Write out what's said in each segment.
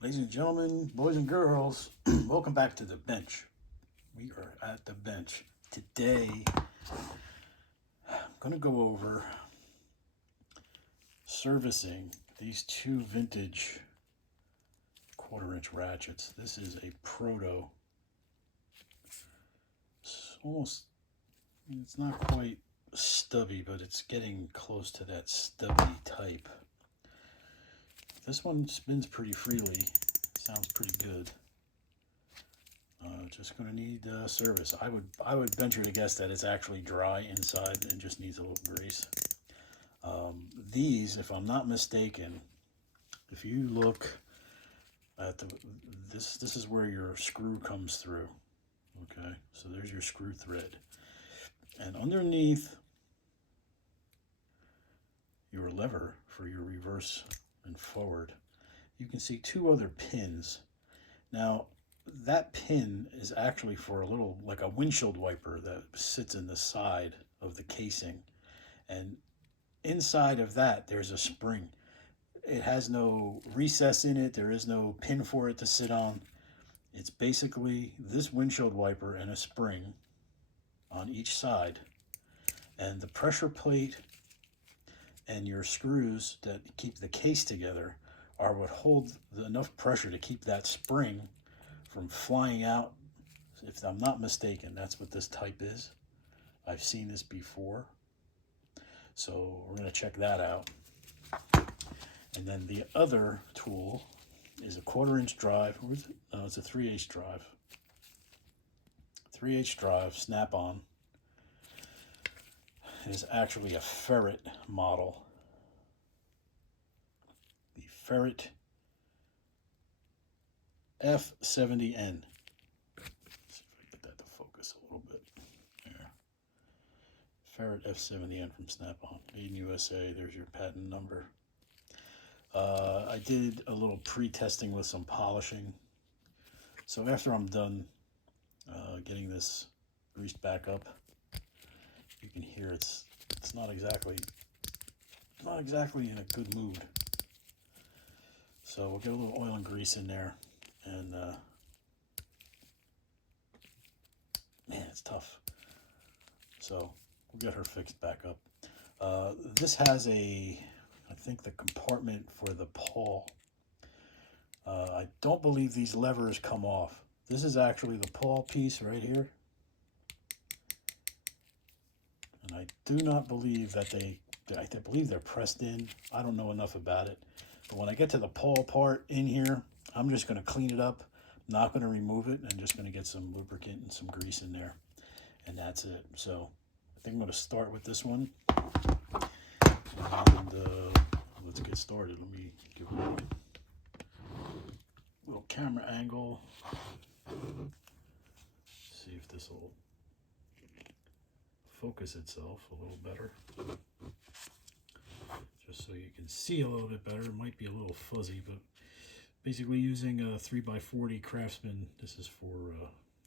Ladies and gentlemen, boys and girls, welcome back to the bench. We are at the bench. Today, I'm going to go over servicing these two vintage quarter-inch ratchets. This is a Proto. It's not quite stubby, but it's getting close to that stubby type. This one spins pretty freely. Sounds pretty good. Just going to need service. I would venture to guess that it's actually dry inside and just needs a little grease. These, if I'm not mistaken, if you look at this is where your screw comes through. Okay, so there's your screw thread, and underneath your lever for your reverse and forward, you can see two other pins. Now, that pin is actually for a little, like a windshield wiper that sits in the side of the casing. And inside of that, there's a spring. It has no recess in it. There is no pin for it to sit on. It's basically this windshield wiper and a spring on each side. And the pressure plate and your screws that keep the case together are what hold enough pressure to keep that spring from flying out. If I'm not mistaken, that's what this type is. I've seen this before. So we're going to check that out. And then the other tool is a quarter-inch drive. Where is it? No, it's a 3/8 drive. 3/8 drive, snap-on. It is actually a Ferret model. The Ferret F-70N. See if I get that to focus a little bit. There. Ferret F-70N from Snap-on. Made in USA. There's your patent number. I did a little pre-testing with some polishing. So after I'm done getting this greased back up, you can hear it's not exactly in a good mood. So we'll get a little oil and grease in there, and man, it's tough. So we'll get her fixed back up. This has I think the compartment for the pawl. I don't believe these levers come off. This is actually the pawl piece right here. And I do not believe that I believe they're pressed in. I don't know enough about it. But when I get to the pawl part in here, I'm just going to clean it up. I'm not going to remove it. I'm just going to get some lubricant and some grease in there. And that's it. So I think I'm going to start with this one. And let's get started. Let me give it a little camera angle. See if this will focus itself a little better. Just so you can see a little bit better. It might be a little fuzzy, but basically using a 3x40 Craftsman. This is for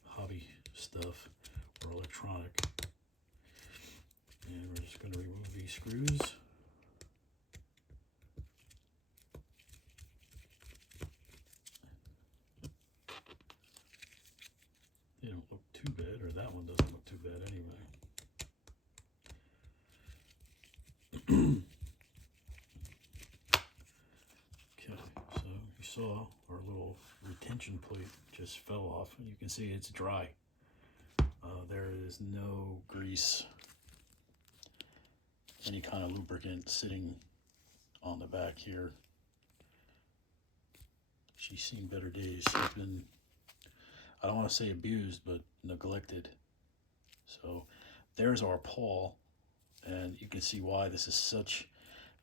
hobby stuff or electronic. And we're just going to remove these screws. They don't look too bad, or that one doesn't look too bad anyway. Okay, so you saw our little retention plate just fell off, and you can see it's dry. There is no grease, any kind of lubricant sitting on the back here. She's seen better days. She's been, I don't want to say abused, but neglected. So there's our pawl, and you can see why this is such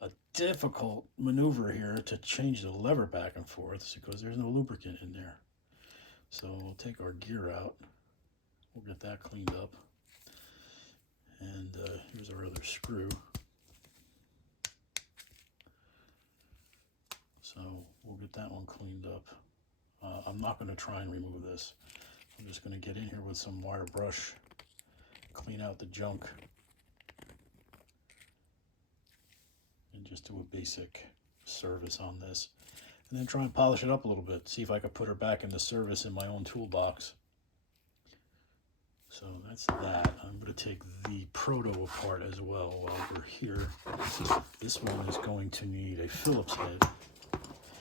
a difficult maneuver here to change the lever back and forth, because there's no lubricant in there. So we'll take our gear out. We'll get that cleaned up. And here's our other screw. So we'll get that one cleaned up. I'm not going to try and remove this. I'm just going to get in here with some wire brush, clean out the junk, and just do a basic service on this. and then try and polish it up a little bit. See if I could put her back into service in my own toolbox. So that's that. I'm going to take the Proto apart as well while we're here. This one is going to need a Phillips head.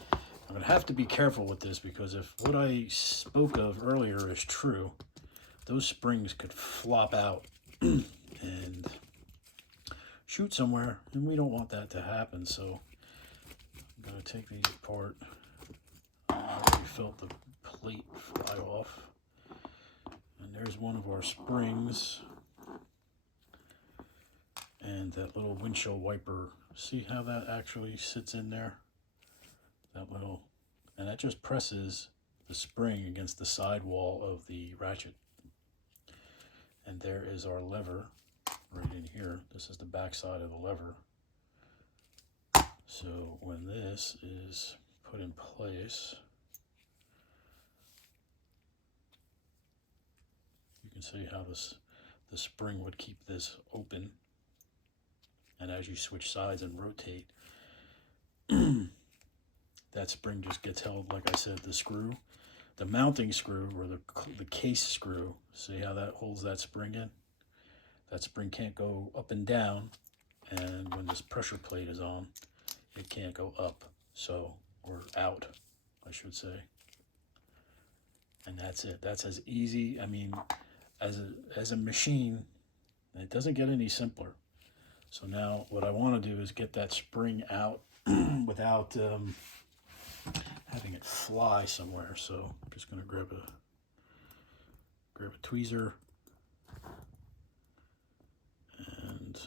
I'm going to have to be careful with this because if what I spoke of earlier is true, those springs could flop out and shoot somewhere, and we don't want that to happen. So I'm going to take these apart. I already felt the plate fly off. And there's one of our springs. And that little windshield wiper. See how that actually sits in there? That little, and that just presses the spring against the side wall of the ratchet. And there is our lever right in here. This is the back side of the lever. So when this is put in place, you can see how the spring would keep this open. And as you switch sides and rotate, that spring just gets held, like I said, the screw. The mounting screw, or the case screw, see how that holds that spring in? That spring can't go up and down, and when this pressure plate is on, it can't go up, so, or out, I should say. And that's it. That's as easy, I mean, as a machine, it doesn't get any simpler. So now what I want to do is get that spring out without having it fly somewhere. So I'm just going to grab a tweezer, and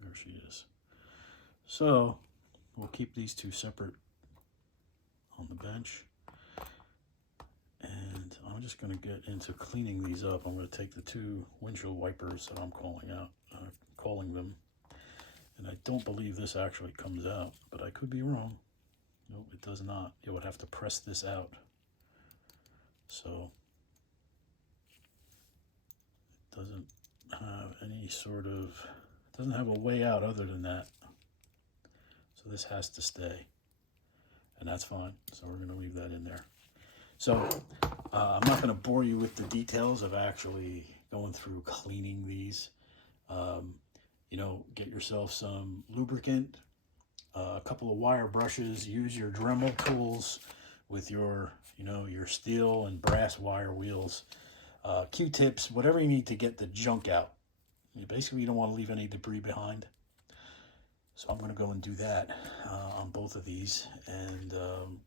there she is. So we'll keep these two separate on the bench. And I'm just going to get into cleaning these up. I'm going to take the two windshield wipers that I'm calling them. And I don't believe this actually comes out, but I could be wrong. Nope, it does not. You would have to press this out. So it doesn't have any sort of, it doesn't have a way out other than that. So this has to stay, and that's fine. So we're going to leave that in there. So I'm not going to bore you with the details of actually going through cleaning these. You know, get yourself some lubricant, a couple of wire brushes, use your Dremel tools with your, you know, your steel and brass wire wheels, Q-tips, whatever you need to get the junk out. Basically, you don't want to leave any debris behind. So I'm going to go and do that on both of these and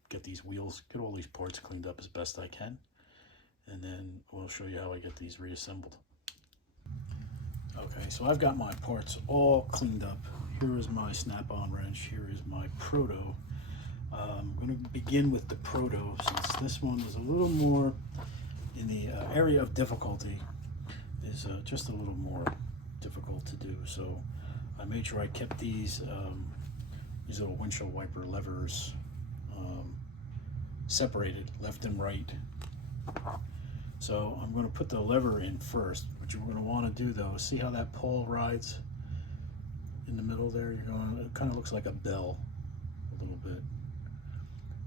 get these wheels, get all these parts cleaned up as best I can. And then we'll show you how I get these reassembled. Okay, so I've got my parts all cleaned up. Here is my snap-on wrench. Here is my Proto. I'm going to begin with the Proto since this one is a little more in the area of difficulty. Is just a little more difficult to do. So I made sure I kept these little windshield wiper levers separated left and right. So I'm going to put the lever in first. What you're going to want to do though is see how that pole rides in the middle there. It kind of looks like a bell a little bit.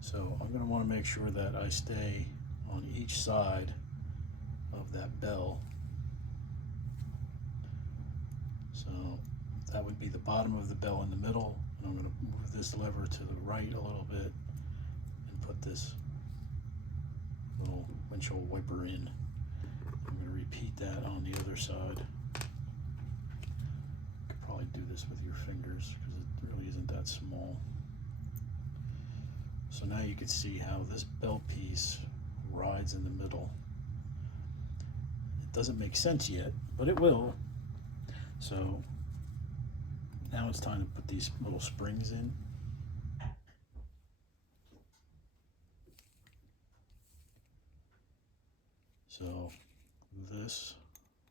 So I'm going to want to make sure that I stay on each side of that bell. So that would be the bottom of the bell in the middle, and I'm going to move this lever to the right a little bit and put this little windshield wiper in. I'm going to repeat that on the other side. You could probably do this with your fingers because it really isn't that small. So now you can see how this bell piece rides in the middle. It doesn't make sense yet, but it will. So now it's time to put these little springs in. So this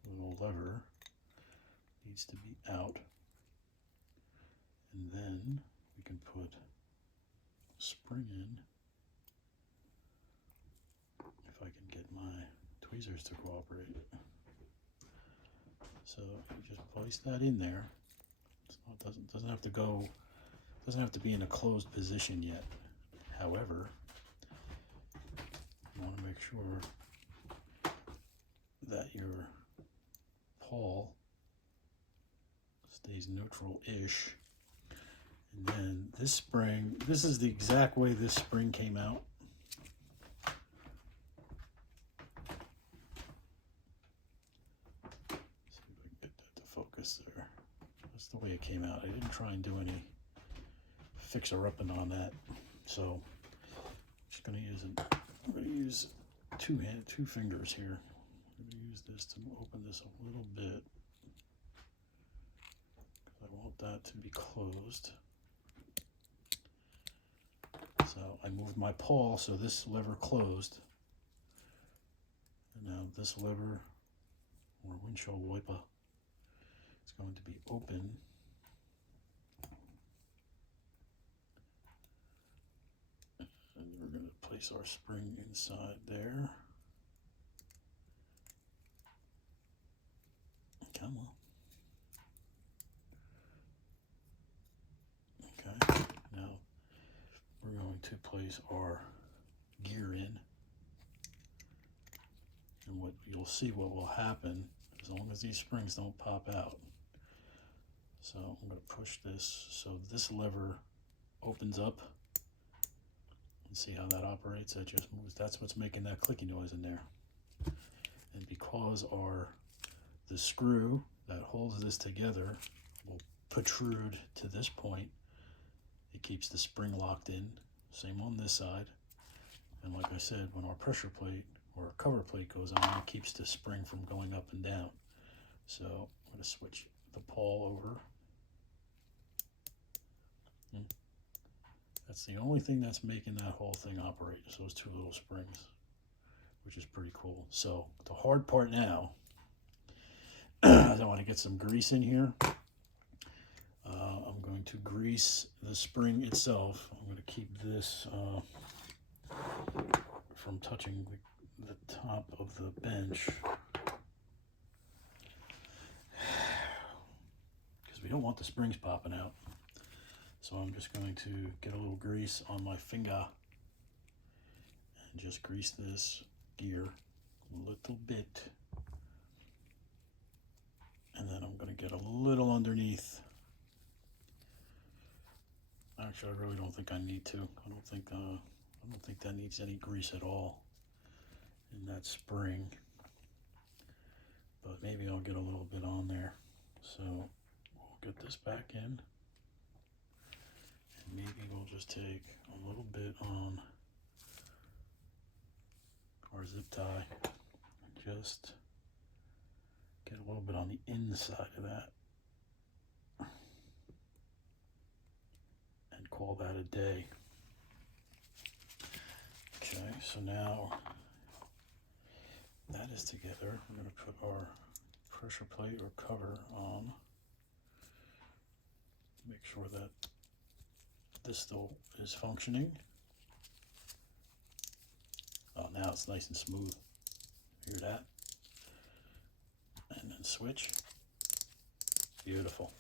little lever needs to be out, and then we can put a spring in. If I can get my tweezers to cooperate. So you just place that in there. It doesn't have to go Doesn't have to be in a closed position yet. However, you want to make sure that your pawl stays neutral-ish. And then this spring, this is the exact way this spring came out. See if I can get that to focus there. That's the way it came out. I didn't try and do any fixer-upping on that. So I'm just going to use I'm going to use two fingers here. I'm going to use this to open this a little bit. I want that to be closed. So I moved my pawl so this lever closed. And now this lever, or windshield wiper, is going to be open. And we're going to place our spring inside there. Come on. Okay, now we're going to place our gear in, and what you'll see what will happen as long as these springs don't pop out. So I'm going to push this so this lever opens up, and see how that operates. That just moves. That's what's making that clicky noise in there. And because the screw that holds this together will protrude to this point, it keeps the spring locked in. Same on this side. And like I said, when our pressure plate or cover plate goes on, it keeps the spring from going up and down. So I'm going to switch the pawl over. That's the only thing that's making that whole thing operate, is those two little springs, which is pretty cool. So the hard part now, I want to get some grease in here. I'm going to grease the spring itself. I'm going to keep this from touching the top of the bench, because we don't want the springs popping out. So I'm just going to get a little grease on my finger and just grease this gear a little bit. And then I'm going to get a little underneath. Actually, I really don't think I need to. I don't think that needs any grease at all in that spring. But maybe I'll get a little bit on there. So we'll get this back in. And maybe we'll just take a little bit on our zip tie and just get a little bit on the inside of that. And call that a day. Okay, so now that is together. We're going to put our pressure plate or cover on. Make sure that this still is functioning. Oh, now it's nice and smooth. Hear that? And then switch. Beautiful.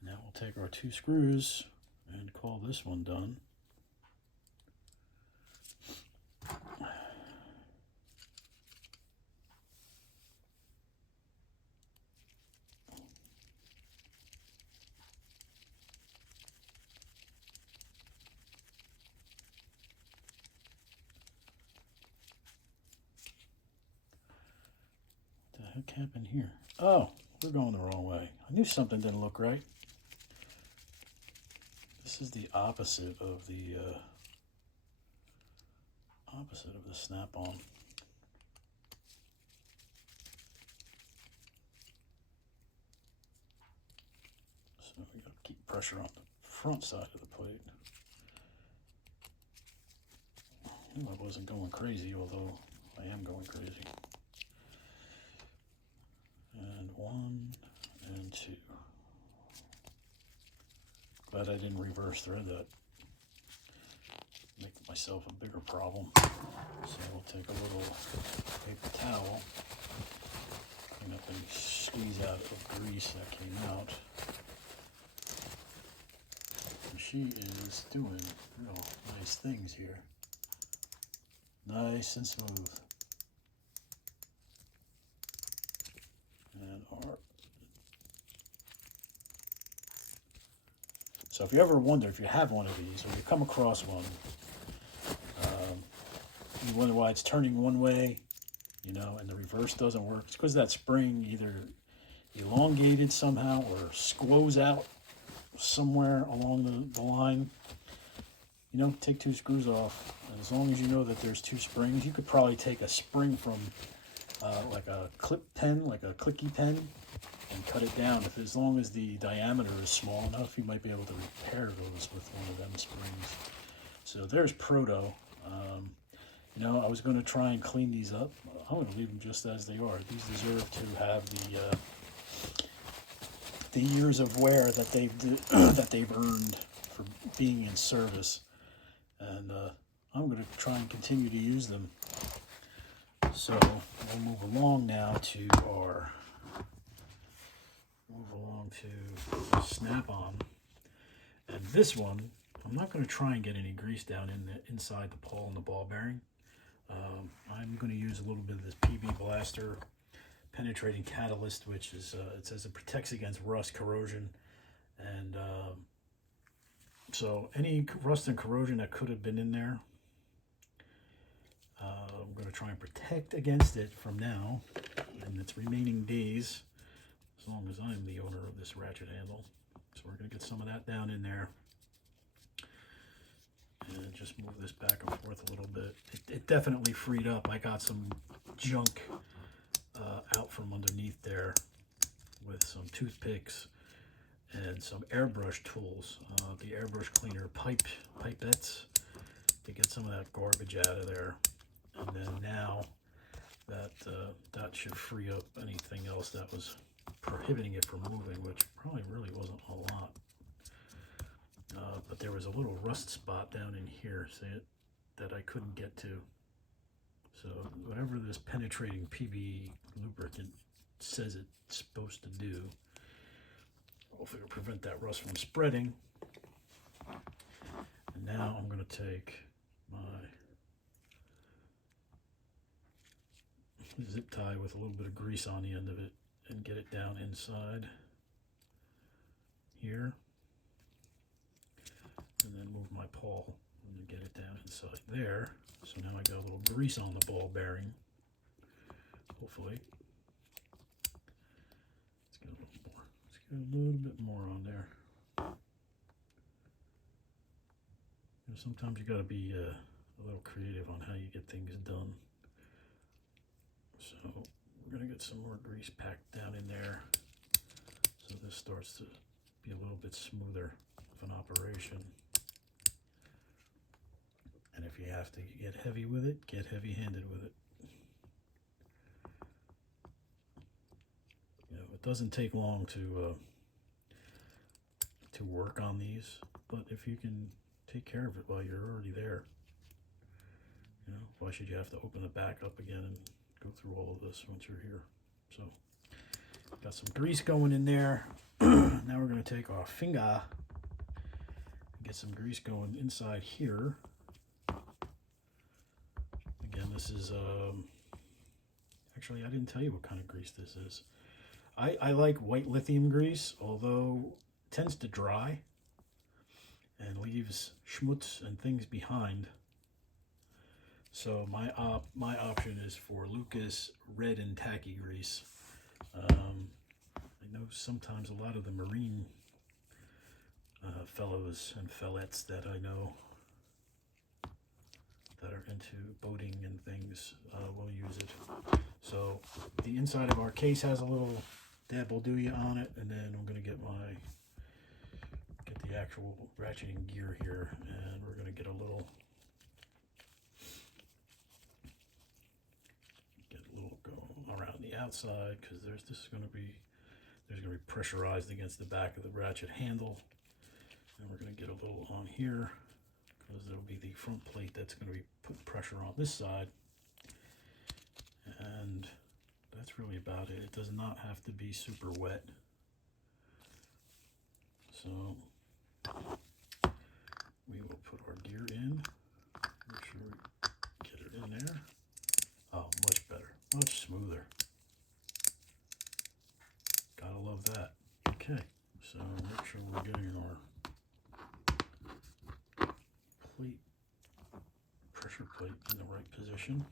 Now we'll take our two screws and call this one done. What the heck happened here? Oh, we're going the wrong way. I knew something didn't look right. This is the opposite of the snap-on. So we got to keep pressure on the front side of the plate. I knew I wasn't going crazy, although I am going crazy. And 1 and 2. Glad I didn't reverse thread that. Make myself a bigger problem. So we'll take a little paper towel, clean up any squeeze out of grease that came out. she is doing real nice things here. Nice and smooth. And so if you ever wonder if you have one of these, or you come across one, you wonder why it's turning one way, you know, and the reverse doesn't work. It's because that spring either elongated somehow or squoze out somewhere along the line. You know, take 2 screws off, and as long as you know that there's 2 springs, you could probably take a spring from like a clip pen, like a clicky pen, and cut it down. As long as the diameter is small enough, you might be able to repair those with one of them springs. So there's Proto. You know, I was going to try and clean these up. I'm going to leave them just as they are. These deserve to have the years of wear that they've earned for being in service, and I'm going to try and continue to use them. So we'll move along now to snap-on, and this one I'm not going to try and get any grease down inside the pawl and the ball bearing. I'm going to use a little bit of this PB Blaster penetrating catalyst, which is it says it protects against rust, corrosion, and so any rust and corrosion that could have been in there, I'm going to try and protect against it from now and its remaining days, as long as I'm the owner of this ratchet handle. So we're going to get some of that down in there. And just move this back and forth a little bit. It definitely freed up. I got some junk out from underneath there with some toothpicks and some airbrush tools. The airbrush cleaner pipettes to get some of that garbage out of there. And then now that should free up anything else that was prohibiting it from moving, which probably really wasn't a lot. But there was a little rust spot down in here, see it, that I couldn't get to. So whatever this penetrating PB lubricant says it's supposed to do, hopefully it'll prevent that rust from spreading. And now I'm going to take my zip tie with a little bit of grease on the end of it and get it down inside here. And then move my pawl and get it down inside there. So now I got a little grease on the ball bearing. Hopefully. Let's get a little more. Let's get a little bit more on there. You know, sometimes you got to be a little creative on how you get things done. So we're going to get some more grease packed down in there, so this starts to be a little bit smoother of an operation. And if you have to get heavy with it, get heavy-handed with it. You know, it doesn't take long to work on these, but if you can take care of it while you're already there, you know, why should you have to open it back up again and go through all of this once you're here? So, got some grease going in there. Now we're going to take our finger and get some grease going inside here. Again, this is, actually I didn't tell you what kind of grease this is. I like white lithium grease, although it tends to dry and leaves schmutz and things behind. So my option is for Lucas red and tacky grease. I know sometimes a lot of the marine fellows and fellettes that I know that are into boating and things will use it. So the inside of our case has a little dabble-do-ya on it, and then I'm going to get the actual ratcheting gear here, and we're going to get a little go around the outside, because there's going to be pressurized against the back of the ratchet handle, and we're going to get a little on here, because there'll be the front plate that's going to be putting pressure on this side. And that's really about it. It does not have to be super wet. So we will put our gear in. Make sure we get it in there. Oh, much better, much smoother. Gotta love that. Okay, so make sure we're getting our plate, pressure plate in the right position.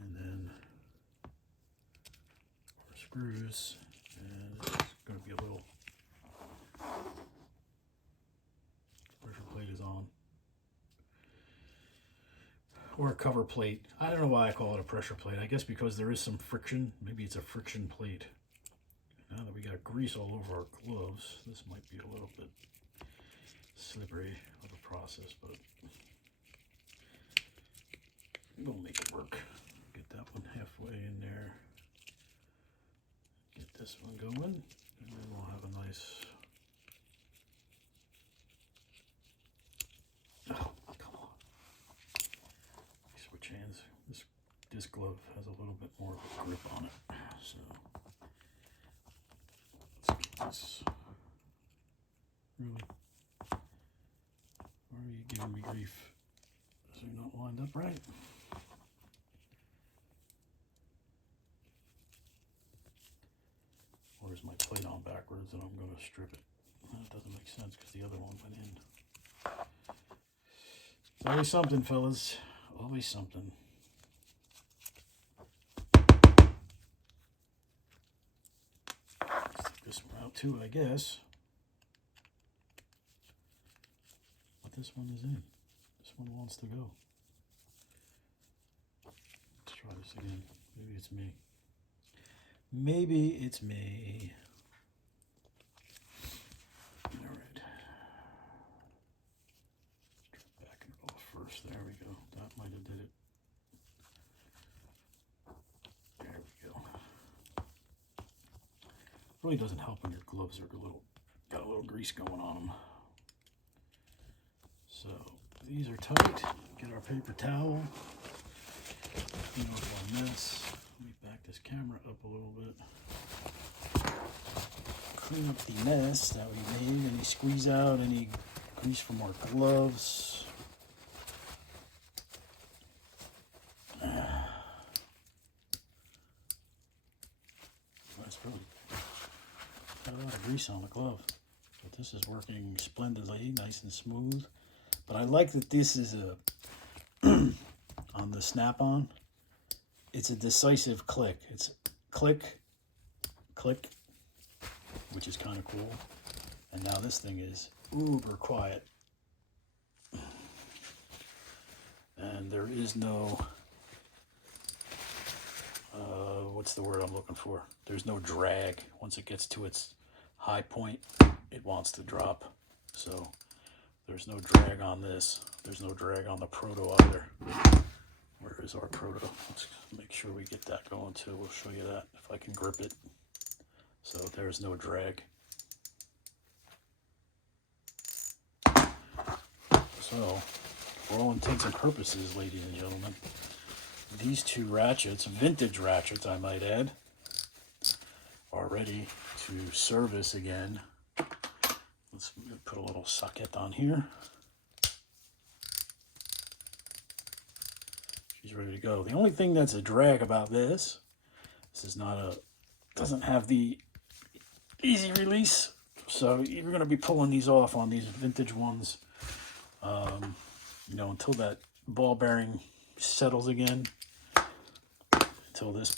And then our screws, and it's going to be a little, pressure plate is on. Or a cover plate. I don't know why I call it a pressure plate. I guess because there is some friction. Maybe it's a friction plate. Now that we got grease all over our gloves, this might be a little bit slippery of a process, but we'll make it work. Get that one halfway in there. Get this one going, and then we'll have a nice... Oh, come on. Switch hands. This glove has a little bit more of a grip on it, so let's get this. Really? Why are you giving me grief? Is it not lined up right? Or is my plate on backwards and I'm going to strip it? That doesn't make sense because the other one went in. It's always something, fellas. Always something. Stick this one out too, I guess. But this one is in. This one wants to go. Let's try this again. Maybe it's me. Maybe it's me. All right. Try backing it off first. There we go. That might have did it. There we go. Really doesn't help when your gloves are got a little grease going on them. So these are tight. Get our paper towel. Clean off our mess. Let me back this camera up a little bit. Clean up the mess that we made. Any squeeze out, any grease from our gloves. That's really got a lot of grease on the glove. But this is working splendidly, nice and smooth. But I like that this is a on the snap-on. It's a decisive click. It's click, click, which is kind of cool. And now this thing is uber quiet. And there is no, what's the word I'm looking for? There's no drag. Once it gets to its high point, it wants to drop. So there's no drag on this. There's no drag on the Proto either. Where is our Proto? Let's make sure we get that going too. We'll show you that if I can grip it. So there's no drag. So for all intents and purposes, ladies and gentlemen, these two ratchets, vintage ratchets I might add, are ready to service again. Let's put a little socket on here. She's ready to go. The only thing that's a drag about this is doesn't have the easy release. So you're going to be pulling these off on these vintage ones, until that ball bearing settles again, until this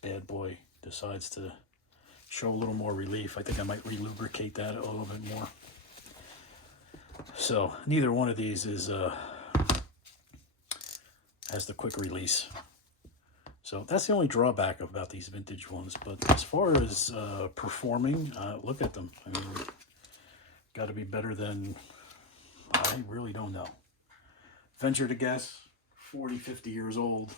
bad boy decides to show a little more relief. I think I might re-lubricate that a little bit more. So neither one of these has the quick release. So that's the only drawback about these vintage ones. But as far as performing, look at them. I mean, got to be better than, I really don't know. Venture to guess, 40, 50 years old.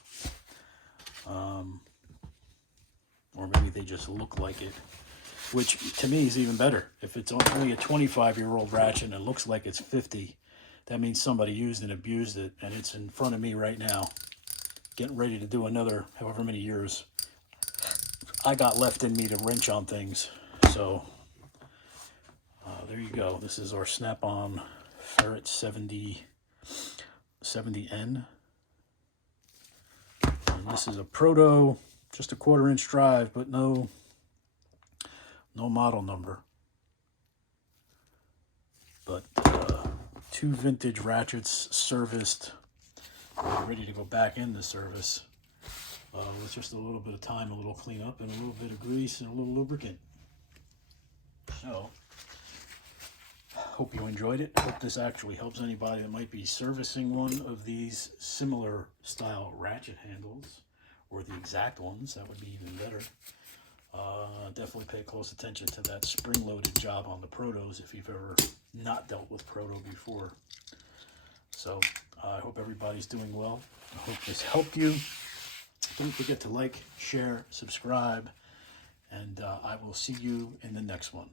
Or maybe they just look like it, which to me is even better. If it's only a 25-year-old ratchet and it looks like it's 50, that means somebody used and abused it, and it's in front of me right now, getting ready to do another however many years I got left in me to wrench on things. So there you go. This is our Snap-on Ferret 70N. And this is a Proto, just a 1/4-inch drive, but no model number. But 2 vintage Ratchets serviced, ready to go back into service with just a little bit of time, a little cleanup, and a little bit of grease and a little lubricant. So, hope you enjoyed it. Hope this actually helps anybody that might be servicing one of these similar style ratchet handles, or the exact ones. That would be even better. Definitely pay close attention to that spring-loaded job on the Protos if you've ever not dealt with Proto before. So I hope everybody's doing well. I hope this helped you. Don't forget to like, share, subscribe, and I will see you in the next one.